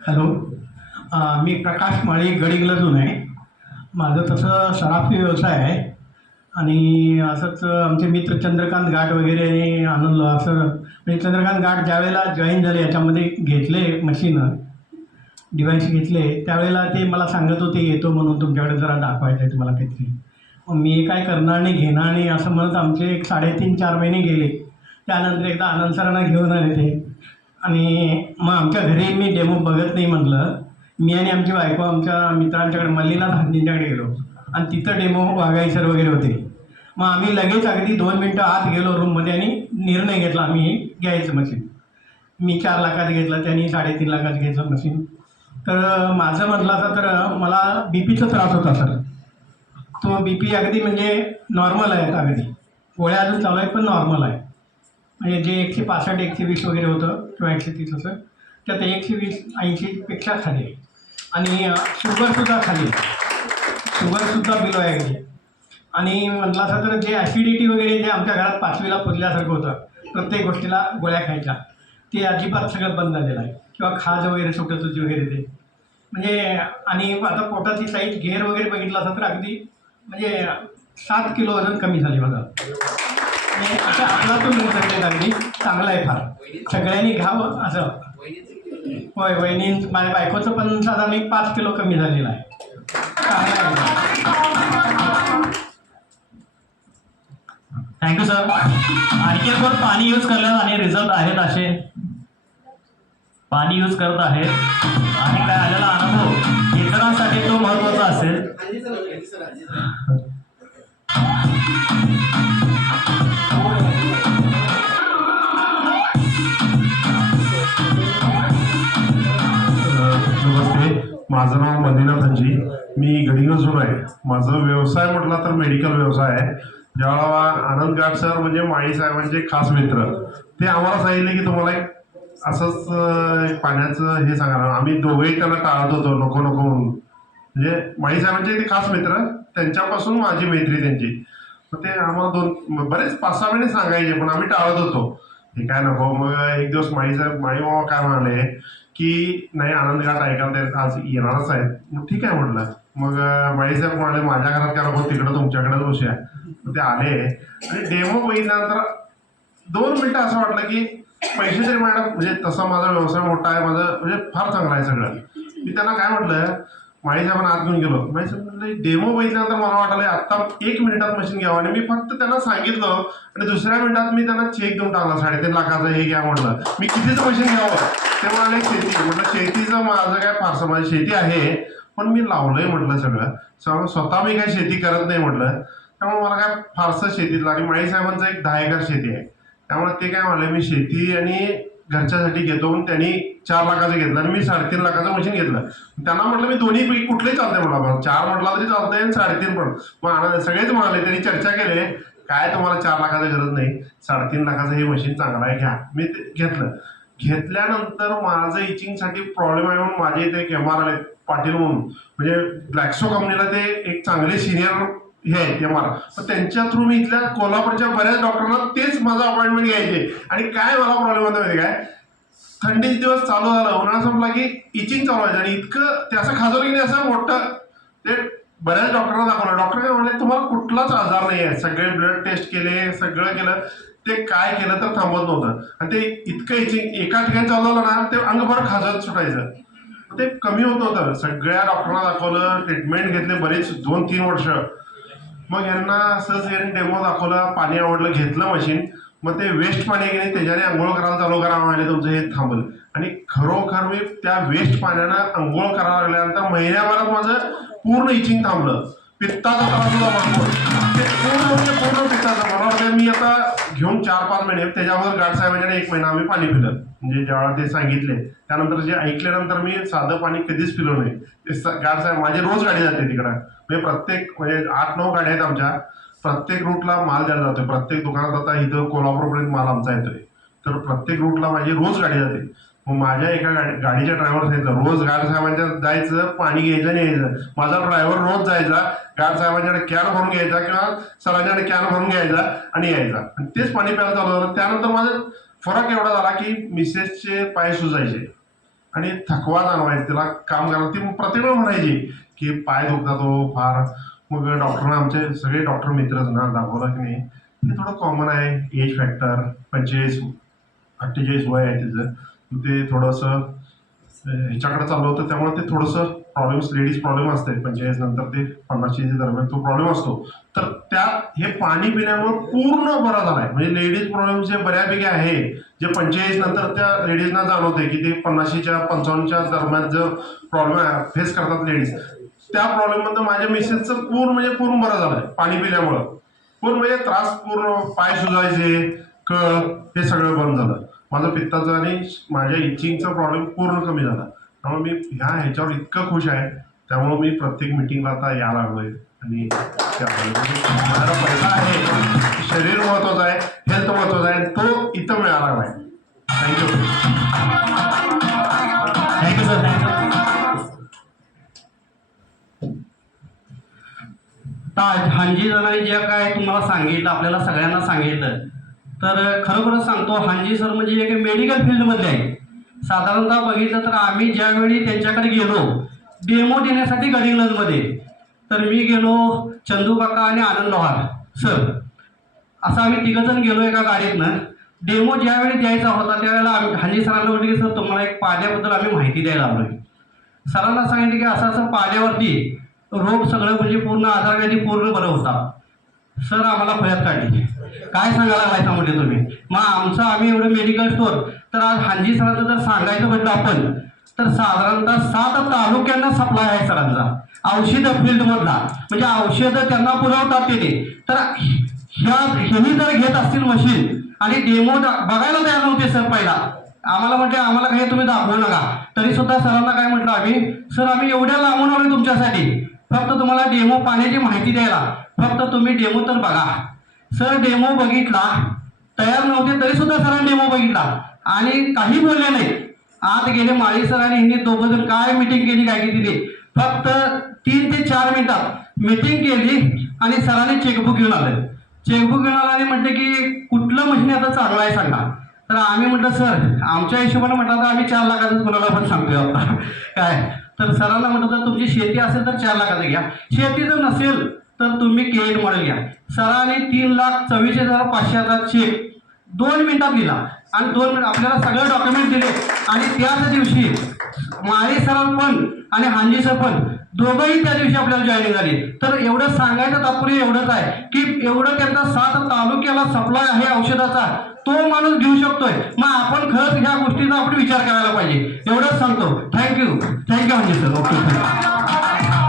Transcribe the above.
Hello. मी प्रकाश माळी गडिंगलाजून आहे. माझं तसं सराफी व्यवसाय आहे. आणि असंच आमचे मित्र चंद्रकांत घाट वगैरे आणून असं म्हणजे चंद्रकांत घाट ज्यावेळेला जॉईन झाले याच्यामध्ये घेतले मशीन डिव्हाइस घेतले त्यावेळेला ते मला सांगत होते येतो म्हणून तुमच्याकडे जरा दाखवायचं आहे तुम्हाला काहीतरी. मग मी काय करणार नाही घेणार नाही असं म्हणत आमचे एक साडेतीन चार महिने गेले. त्यानंतर एकदा आनंद सरांना घेऊन आले ते. आणि मग आमच्या घरी मी डेमो बघत नाही म्हटलं. मी आणि आमची बायको आमच्या मित्रांच्याकडे मल्लीनाथ हांजींच्याकडे गेलो. आणि तिथं डेमो वाघाई सर वगैरे होते. मग आम्ही लगेच अगदी दोन मिनटं आत गेलो रूममध्ये आणि निर्णय घेतला आम्ही घ्यायचं मशीन मी चार लाखात घेतलं त्यांनी साडेतीन लाखात घेतलं मशीन तर माझं म्हटलं असं तर मला बी पीचा त्रास होता सर. तो बी पी अगदी म्हणजे नॉर्मल आहे अगदी. गोळ्या अजून चालू आहेत पण नॉर्मल आहे. म्हणजे जे एकशे पासष्ट एकशे वीस वगैरे होतं किंवा एकशे तीस असं त्यात एकशे वीस ऐंशीपेक्षा खाली आहे. आणि शुगरसुद्धा खाली आहे. शुगरसुद्धा बिलो आहे म्हणजे आणि म्हटलं असं तर जे ॲसिडिटी वगैरे जे आमच्या घरात पाचवीला पुजल्यासारखं होतं प्रत्येक गोष्टीला गोळ्या खायच्या ते अजिबात सगळं बंद झालेलं आहे. किंवा खाज वगैरे सुटत वगैरे ते. म्हणजे आणि आता पोटाची साईज घेर वगैरे बघितला असं तर अगदी म्हणजे सात किलो वजन कमी झाले माझं आणि आपला तो मिळू चांगला आहे फार. सगळ्यांनी घ्यावं असं. होय वहिनी माझ्या बायकोचं पण साधारण एक पाच किलो कमी झालेलं आहे. थँक्यू सर आणखी पण पाणी यूज करण्यात आणि रिझल्ट आहेत असे. पाणी यूज करत आहेत आणि काय आलेला अनुभव इतरांसाठी हो. तो महत्त्वाचा असेल. माझं नाव मदिनाथ हंजी मी गडिंगजून आहे. माझं व्यवसाय म्हटला तर मेडिकल व्यवसाय आहे. ज्यावेळेला आनंद गाड सर म्हणजे माळी साहेबांचे खास मित्र ते आम्हाला सांगितले की तुम्हाला एक असंच एक पाण्याचं हे सांगा. आम्ही दोघेही त्याला टाळत होतो नको नको म्हणून. म्हणजे माळी साहेबांचे ते खास मित्र त्यांच्यापासून माझी मैत्री त्यांची. मग ते आम्हाला दोन बरेच पाच सहा महिने सांगायचे पण आम्ही टाळत होतो. हे काय नको मग एक दिवस माळी साहेब माळी मामा काय म्हणाले की नाही आनंद घाट ऐकायला ते आज येणारच आहेत मग ठीक आहे म्हटलं. मग अं, म्हणाले माझ्या घरात काय नको तिकडं तुमच्याकडे बसूया ते आले. आणि डेमो बघितल्यानंतर दोन मिनटं असं वाटलं की पैसे तरी मॅडम म्हणजे तसा माझा व्यवसाय मोठा आहे माझं म्हणजे फार चांगला आहे सगळं. मी त्यांना काय म्हटलं माळी साहेबांना आत घेऊन गेलो. माळी साहेब डेमो बघितल्यानंतर मला वाटलं आता एक मिनिटात मशीन घ्यावं. आणि मी फक्त त्यांना सांगितलं आणि दुसऱ्या मिनिटात मी त्यांना चेक देऊन टाकला साडेतीन लाखाचं हे घ्या म्हटलं. मी कितीचं मशीन घ्यावं? ते म्हणाले शेती. म्हटलं शेतीचं माझं काय फारसं माझी शेती आहे पण मी लावलंय म्हटलं सगळं. सगळं स्वतः मी काही शेती करत नाही म्हटलं. त्यामुळे मला काय फारसं शेतीतलं आणि माळी साहेबांचं एक दहा एकर शेती आहे. त्यामुळे ते काय म्हणले मी शेती आणि घरच्यासाठी घेतो म्हणून त्यांनी चार लाखाचं घेतलं आणि मी साडेतीन लाखाचं मशीन घेतलं. त्यांना म्हटलं मी दोन्ही पैकी कुठलंही चालतंय मला चार म्हटला तरी चालतंय आणि साडेतीन पण. मग सगळेच म्हणाले त्यांनी चर्चा केली. काय तुम्हाला चार लाखाची गरज नाही. साडेतीन लाखाचं हे मशीन चांगलं आहे घ्या. मी ते घेतलं. घेतल्यानंतर माझं इचिंगसाठी प्रॉब्लेम आहे म्हणून माझे इथे एक एम आर आले पाटील म्हणून. म्हणजे ब्लॅक्सो कंपनीला ते एक चांगले सिनियर हे ते मला तर त्यांच्या थ्रू मी इथल्या कोल्हापूरच्या बऱ्याच डॉक्टरांना तेच माझं अपॉइंटमेंट घ्यायचे. आणि काय मला प्रॉब्लेम होता माहिती काय? थंडीचे दिवस चालू झालं उन्हाळा संपला की इचिंग चालू व्हायचं. आणि इतकं ते असं खाजवलं की नाही असं मोठं. ते बऱ्याच डॉक्टरांना दाखवलं. डॉक्टर काय म्हणले तुम्हाला कुठलाच आजार नाही आहे सगळे ब्लड टेस्ट केले सगळं केलं. ते काय केलं तर थांबत नव्हतं. आणि ते इतकं इचिंग एका ठिकाणी चालू झालं ना ते अंगभर खाजत सुटायचं. ते कमी होत नव्हतं सगळ्या डॉक्टरांना दाखवलं ट्रीटमेंट घेतले बरेच दोन तीन वर्ष. मग यांना सहज यांनी डेमो दाखवला पाणी आवडलं घेतलं मशीन मग ते वेस्ट पाणी घेणे त्याच्याने आंघोळ करायला चालू करा म्हणाले तुमचं हे थांबलं. आणि खरोखर मी त्या वेस्ट पाण्यानं आंघोळ करायला लागल्यानंतर महिन्याभरात माझं पूर्ण इचिंग थांबलं. पित्ताचा त्रास होता ते पूर्ण म्हणजे पूर्ण पित्ताचा. मला वाटतं मी आता घेऊन चार पाच महिने त्याच्यावर गाड एक महिना आम्ही पाणी पिलं. म्हणजे ज्यावेळेला ते सांगितले त्यानंतर जे ऐकल्यानंतर मी साधं पाणी कधीच पिलो नाही. ते स- माझी रोज गाडी जाते तिकडं. म्हणजे प्रत्येक म्हणजे आठ नऊ गाड्या आहेत आमच्या. प्रत्येक रूटला माल द्यायला जातोय. प्रत्येक दुकानात आता इथं कोल्हापूरपर्यंत माल आमचा येतोय. तर प्रत्येक रूटला माझी रोज गाडी जाते. मग माझ्या एका गाडी गाडीच्या ड्रायव्हर सांगितलं रोज गाड साहेबांच्या जायचं पाणी घ्यायचं आणि यायचं. माझा ड्रायव्हर रोज जायचा गाड साहेबांच्याकडे कॅन भरून घ्यायचा किंवा सरांच्याकडे कॅन भरून घ्यायचा आणि यायचा. आणि तेच पाणी प्यायला चालू झालं. त्यानंतर माझं फरक एवढा झाला की मिसेसचे पाय सुजायचे. आणि थकवा जाणवायचा. तिला काम करायला ती प्रत्येक वेळ म्हणायची की पाय दुखतात हो फार. मग डॉक्टरना आमचे सगळे डॉक्टर मित्रच ना दाखवलं की नाही हे थोडं कॉमन आहे. एज फॅक्टर पंचेचाळीस अठ्ठेचाळीस वय आहे तिचं. ते थोडंसं ह्याच्याकडे चाललं होतं त्यामुळे ते थोडंसं प्रॉब्लेम्स लेडीज प्रॉब्लेम असते पंचेचाळीस नंतर ते पन्नासच्या दरम्यान तो प्रॉब्लेम असतो. तर त्यात हे पाणी पिण्यामुळे पूर्ण बरा झालाय. म्हणजे लेडीज प्रॉब्लेम जे बऱ्यापैकी आहे जे पंचेचाळीस नंतर त्या लेडीजना जाणवते की ते पन्नाशीच्या पंचावन्नच्या दरम्यान जो प्रॉब्लेम फेस करतात लेडीज त्या प्रॉब्लेममध्ये माझ्या मिसेसचं पूर्ण म्हणजे पूर्ण बरं झालंय पाणी पिल्यामुळं. पूर्ण म्हणजे त्रास पूर्ण पाय सुजायचे कळ हे सगळं बंद झालं. माझं पित्ताचं आणि माझ्या इचिंगचा प्रॉब्लेम पूर्ण कमी झाला. त्यामुळे मी ह्या ह्याच्यावर इतकं खुश आहे. त्यामुळे मी प्रत्येक मिटिंगला आता यायला लागलोय. आणि माझा आहे. शरीर महत्वाचं आहे हेल्थ महत्वाचं आहे तो इथं मिळाला नाही. थँक्यू थँक्यू सर थँक्यू हांजी जणांनी जे काय तुम्हाला सांगितलं आपल्याला सगळ्यांना सांगितलं. तर खरोखरच सांगतो हांजी सर म्हणजे एक मेडिकल फील्डमध्ये आहे. साधारणतः बघितलं तर आम्ही ज्यावेळी त्यांच्याकडे गेलो डेमो देण्यासाठी गडिंग्लजमध्ये तर मी गेलो चंदू काका आणि आनंद लोहार सर असं आम्ही तिघंजण गेलो एका गाडीतनं. डेमो ज्यावेळी द्यायचा होता त्यावेळेला आम्ही हांजी सरांना म्हटलं की सर तुम्हाला एक पाण्याबद्दल आम्ही माहिती द्यायला आलो सरांना सांगितलं की असं असं पाण्यावरती रोग सगळं म्हणजे पूर्ण आजारव्याधी पूर्ण बरं होता. सर आम्हाला फळ्यात काढली. काय सांगायला लागलाय म्हटले तुम्ही मग आमचं आम्ही एवढं मेडिकल स्टोअर तर आज हांजी सरांचं जर सांगायचं म्हटलं आपण तर साधारणतः सात तालुक्यांना सप्लाय आहे सरांचा. औषध फील्डमधला म्हणजे औषधं त्यांना पुरवतात ते तर ह्या हेही जर घेत असतील मशीन आणि डेमो बघायला तयार नव्हते सर पहिला. आम्हाला म्हटलं आम्हाला काही तुम्ही दाखवू नका. तरी सुद्धा सरांना काय म्हटलं आम्ही सर आम्ही एवढ्या लांबून आलो तुमच्यासाठी. फक्त तुम्हाला डेमो पाण्याची माहिती द्यायला. फक्त तुम्ही डेमो तर बघा. सर डेमो बघितला. तयार नव्हते तरी सुद्धा सरांनी डेमो बघितला. आणि काही बोलले नाही. आत गेले माळी सरांनी हिने दोघं जण काय मिटिंग केली काय केली ते फक्त तीन ते चार मिनिटात मिटिंग केली आणि सरांनी चेकबुक घेऊन आलं. चेकबुक घेऊन आलं आणि म्हटलं की कुठलं मशीन आता चालू आहे सांगा. तर आम्ही म्हटलं सर आमच्या हिशोबाने म्हटलं तर आम्ही चार लाखाचं कुणाला पण सांगतोय आता. काय? तर सरांना म्हटलं तर तुमची शेती असेल तर चार लाखाचं घ्या. शेती जर नसेल तर तुम्ही केएड मॉडेल घ्या. सरांनी तीन लाख चव्वीस हजार पाचशेचा चेक दोन मिनिटात दिला. आणि दोन मिनिट आपल्याला सगळे डॉक्युमेंट दिले. आणि त्याच दिवशी माळी सर पण आणि हांजी सर पण दोघंही त्या दिवशी आपल्याला जॉईनिंग झाली. तर एवढं सांगायचं तात्पर्य एवढंच आहे की एवढं त्यांचा सात तालुक्याला सप्लाय आहे औषधाचा तो माणूस घेऊ शकतोय. मग आपण खरंच ह्या गोष्टीचा आपण विचार करायला पाहिजे. एवढंच सांगतो. थँक्यू थँक्यू हांजी सर. ओके